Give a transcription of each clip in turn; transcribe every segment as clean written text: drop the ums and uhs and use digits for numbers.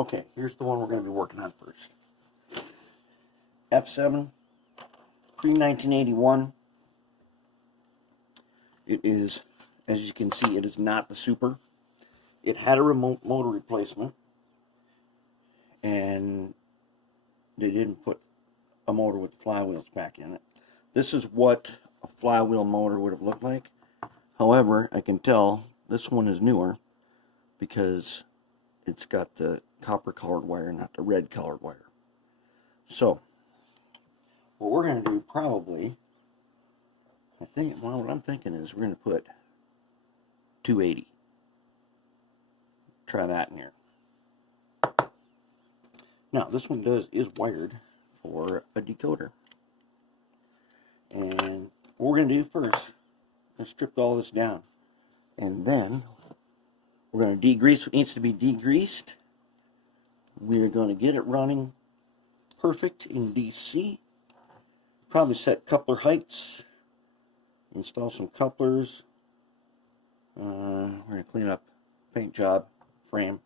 Okay, here's the one we're going to be working on first. F7, pre-1981. It is, as you can see, it is not the Super. It had a remote motor replacement, and they didn't put a motor with the flywheels back in it. This is what a flywheel motor would have looked like. However, I can tell this one is newer because it's got the copper colored wire, not the red colored wire. So, what we're going to do probably, what I'm thinking is we're going to put 280. Try that in here. Now, this one is wired for a decoder. And what we're going to do first, we're going to strip all this down. And then we're going to degrease what needs to be degreased. We're going to get it running perfect in DC. Probably set coupler heights. Install some couplers. We're going to clean up paint job, frame,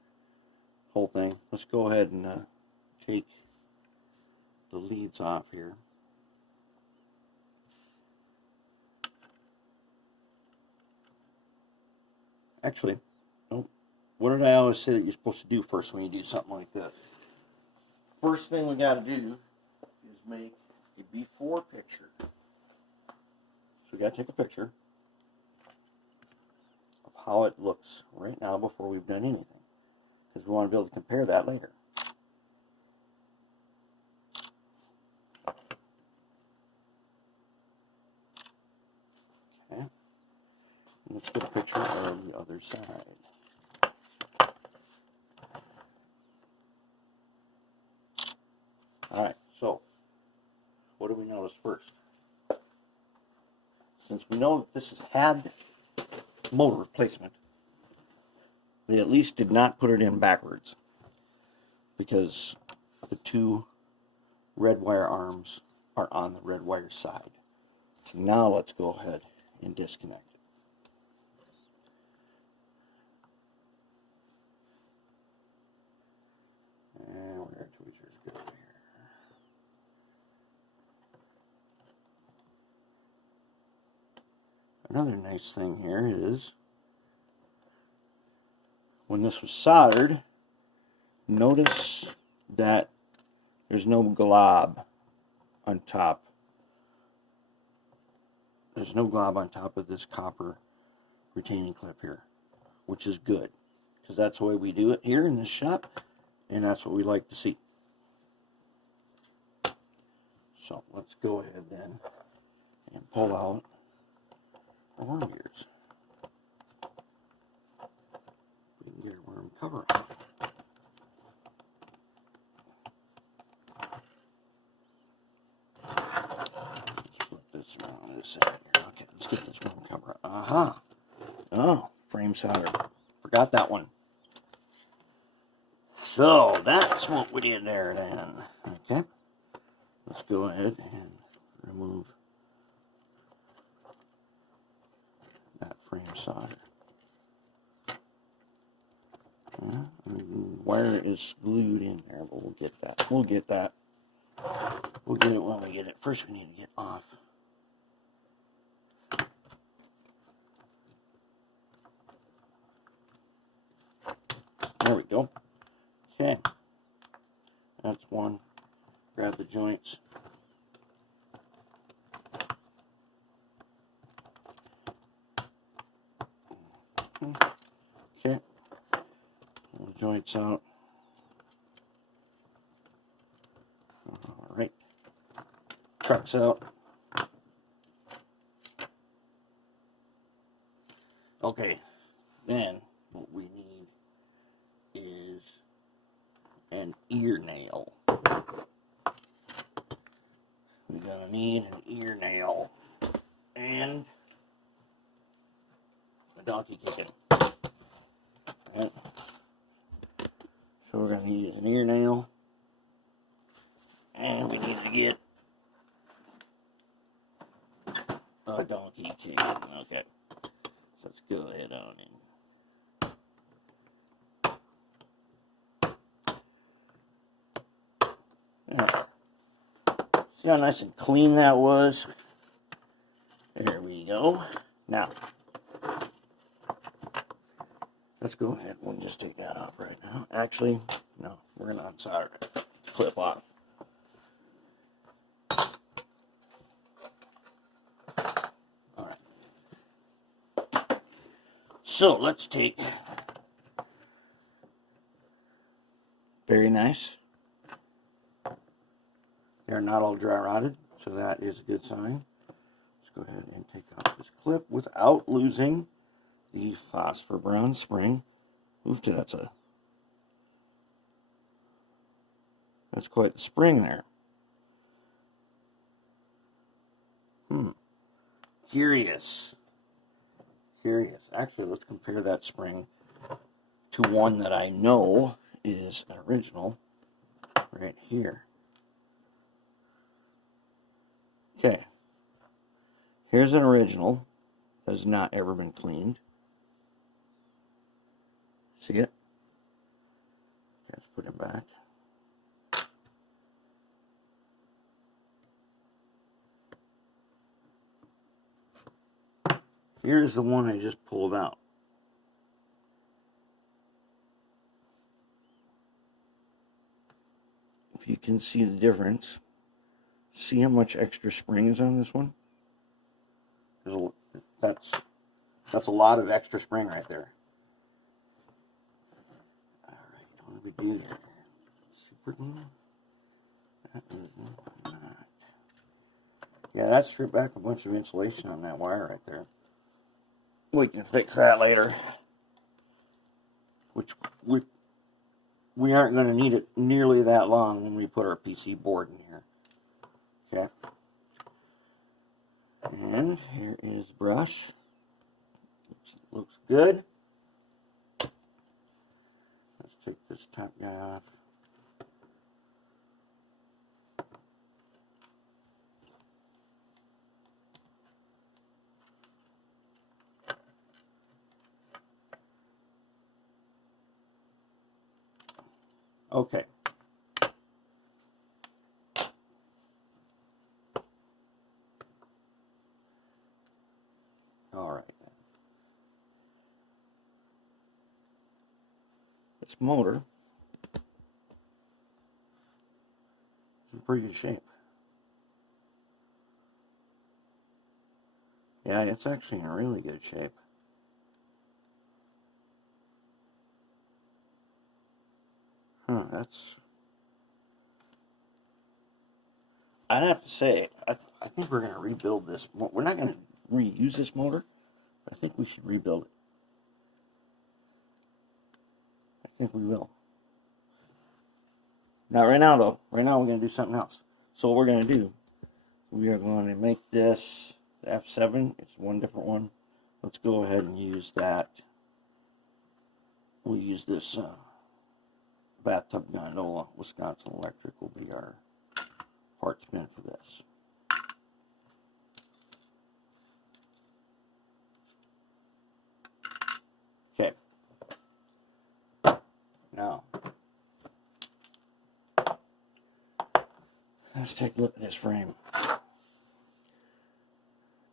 whole thing. Let's go ahead and take the leads off here. Actually, what did I always say that you're supposed to do first when you do something like this? First thing we got to do is make a before picture. So we got to take a picture of how it looks right now before we've done anything, because we want to be able to compare that later. Okay. Let's get a picture of the other side. Alright, so what do we notice first? Since we know that this has had motor replacement, they at least did not put it in backwards, because the two red wire arms are on the red wire side. So now let's go ahead and disconnect it. And where tweezers go here. Another nice thing here is when this was soldered, notice that there's no glob on top. There's no glob on top of this copper retaining clip here, which is good, because that's the way we do it here in this shop, and that's what we like to see. So let's go ahead then and pull out the worm gears. We can get a worm cover off. Let's flip this around this side here. Okay, let's get this worm cover. Aha! Oh, frame solder. Forgot that one. So that's what we did there then. Okay, let's go ahead and remove that frame solder. Wire is glued in there, but we'll get that. We'll get that. We'll get it when we get it. First, we need to get off. There we go. Okay. That's one. Grab the joints. Okay. Pull the joints out. Alright. Trucks out. Okay. Then what we need is an ear nail. We're gonna need an ear nail and a donkey kicking. Right. So we're gonna use an ear nail, and we need to get a donkey kicking. Okay, so let's go ahead on in. See how nice and clean that was? There we go. Now, let's go ahead and just take that off right now. Actually, no, we're going to unsolder it. Clip off. Alright. So, let's take... Very nice. They're not all dry rotted, so that is a good sign. Let's go ahead and take off this clip without losing the phosphor brown spring. Oof, that's quite the spring there. Curious. Actually, let's compare that spring to one that I know is an original right here. Okay, here's an original that has not ever been cleaned. See it? Let's put it back. Here's the one I just pulled out. If you can see the difference, see how much extra spring is on this one? That's a lot of extra spring right there. Alright, what do we do here? Super glue? That is not. Yeah, that stripped back a bunch of insulation on that wire right there. We can fix that later. Which we aren't going to need it nearly that long when we put our PC board in here. Okay. And here is the brush. Looks good. Let's take this top guy off. Okay. All right. This motor is in pretty good shape. Yeah, it's actually in really good shape. I'd have to say, I think we're going to rebuild this. We're not going to reuse this motor, but I think we should rebuild it. I think we will. Not right now, though. Right now, we're going to do something else. So what we're going to do, we are going to make this the F7. It's one different one. Let's go ahead and use that. We'll use this bathtub gondola. Wisconsin Electric will be our parts bin for this. Okay. Now, let's take a look at this frame.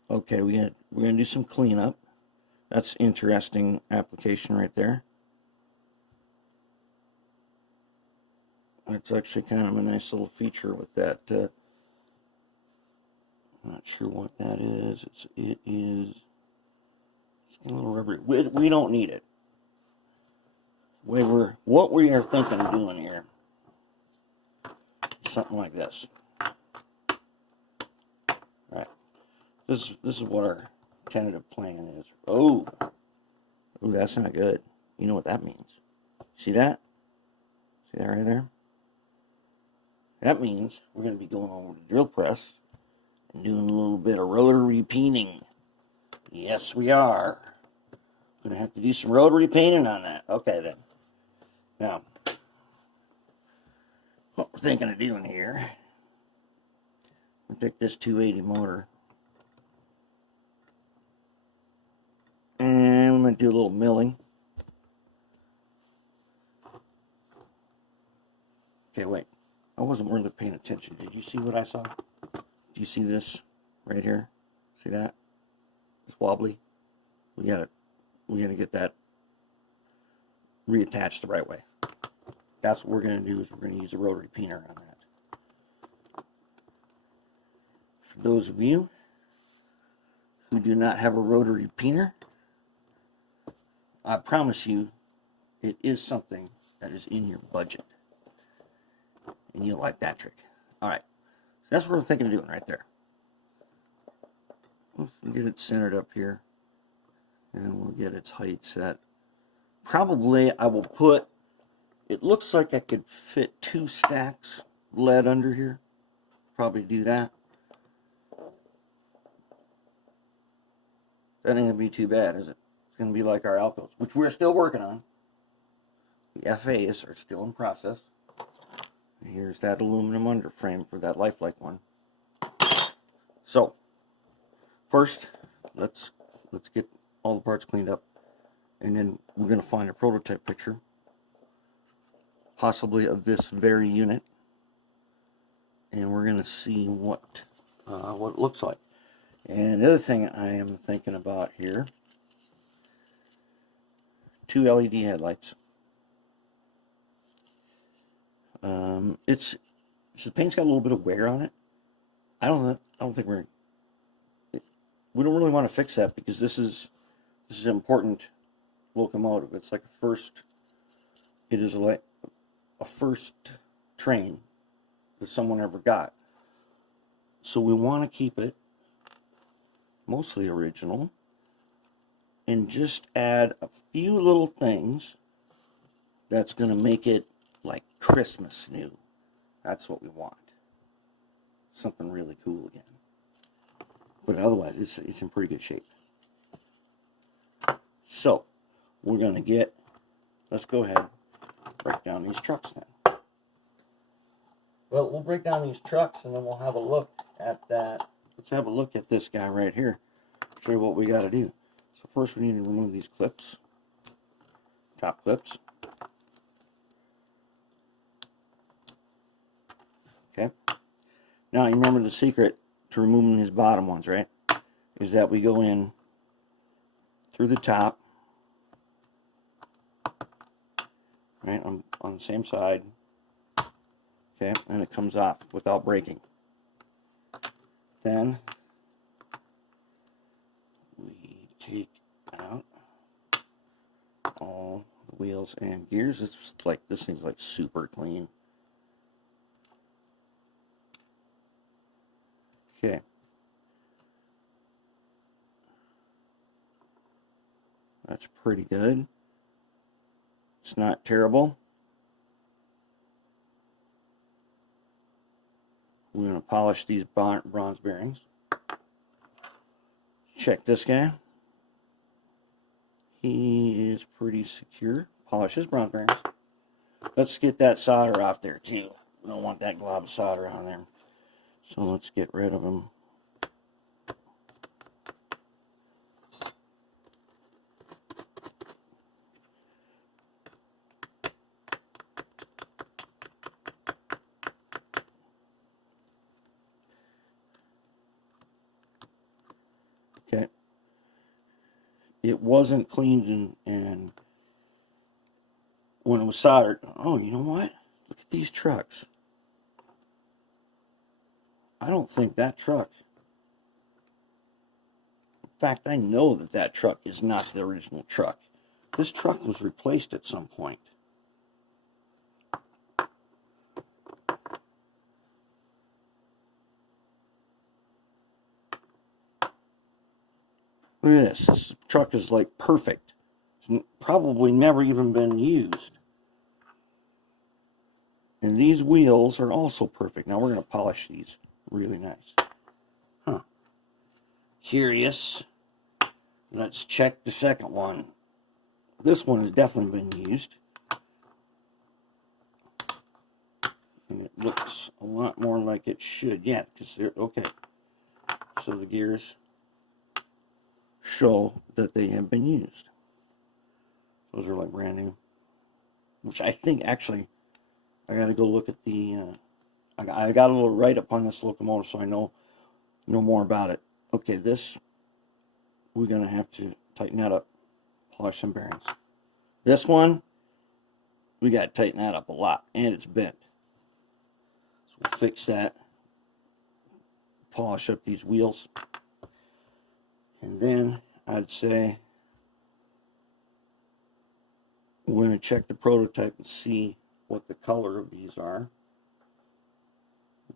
Okay, we're gonna do some cleanup. That's interesting application right there. It's actually kind of a nice little feature with that. I'm not sure what that is. It is a little rubbery. We don't need it. What we are thinking of doing here, something like this. All right. This is what our tentative plan is. Oh, that's not good. You know what that means? See that? See that right there? That means we're going to be going over the drill press and doing a little bit of rotary painting. Yes, we are. Going to have to do some rotary painting on that. Okay, then. Now, what we're thinking of doing here, we'll take this 280 motor, and we're going to do a little milling. Okay, wait. I wasn't really paying attention. Did you see what I saw? Do you see this right here? See that? It's wobbly. We gotta get that reattached the right way. That's what we're gonna do, is we're gonna use a rotary peener on that. For those of you who do not have a rotary peener, I promise you it is something that is in your budget. And you'll like that trick. Alright, so that's what we're thinking of doing right there. We'll get it centered up here. And we'll get its height set. Probably I will put, it looks like I could fit 2 stacks lead under here. Probably do that. That ain't gonna be too bad, is it? It's gonna be like our Alcos, which we're still working on. The FAs are still in process. And here's that aluminum underframe for that lifelike one. So, first, let's get all the parts cleaned up, and then we're going to find a prototype picture, possibly of this very unit, and we're going to see what it looks like. And the other thing I am thinking about here, 2 LED headlights. The paint's got a little bit of wear on it. I don't think we don't really want to fix that, because this is an important locomotive. It's like it is like a first train that someone ever got. So we want to keep it mostly original and just add a few little things that's going to make it like Christmas new. That's what we want. Something really cool again. But otherwise, it's in pretty good shape. So, we're going to let's go ahead and break down these trucks then. Well, we'll break down these trucks and then we'll have a look at that. Let's have a look at this guy right here. Show you what we got to do. So first we need to remove these clips. Top clips. Okay. Now, you remember the secret to removing these bottom ones, right? Is that we go in through the top, right, on the same side, okay, and it comes off without breaking. Then we take out all the wheels and gears. It's like, this thing's like super clean. Okay. That's pretty good. It's not terrible. We're going to polish these bronze bearings. Check this guy. He is pretty secure. Polish his bronze bearings. Let's get that solder off there too. We don't want that glob of solder on there. So let's get rid of them. Okay. It wasn't cleaned and when it was soldered. Oh, you know what? Look at these trucks. I don't think that truck, in fact, I know that that truck is not the original truck. This truck was replaced at some point. Look at this. This truck is like perfect. It's probably never even been used. And these wheels are also perfect. Now we're going to polish these really nice. Huh. Curious. Let's check the second one. This one has definitely been used. And it looks a lot more like it should. Yeah, because they're okay. So the gears show that they have been used. Those are like brand new. Which I think actually, I got to go look at the, I got a little write-up on this locomotive so I know no more about it. Okay, this, we're going to have to tighten that up, polish some bearings. This one, we got to tighten that up a lot, and it's bent. So we'll fix that, polish up these wheels, and then I'd say we're going to check the prototype and see what the color of these are.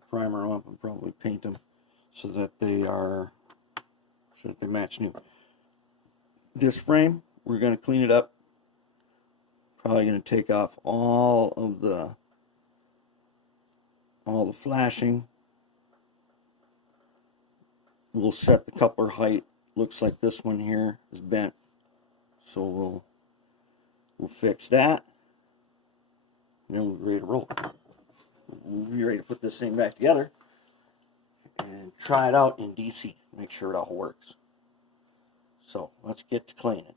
Primer them up and probably paint them so that they match new. This frame, we're going to clean it up. Probably going to take off all the flashing. We'll set the coupler height. Looks like this one here is bent, so we'll fix that. And then we're ready to roll. We'll be ready to put this thing back together and try it out in DC. Make sure it all works. So let's get to cleaning.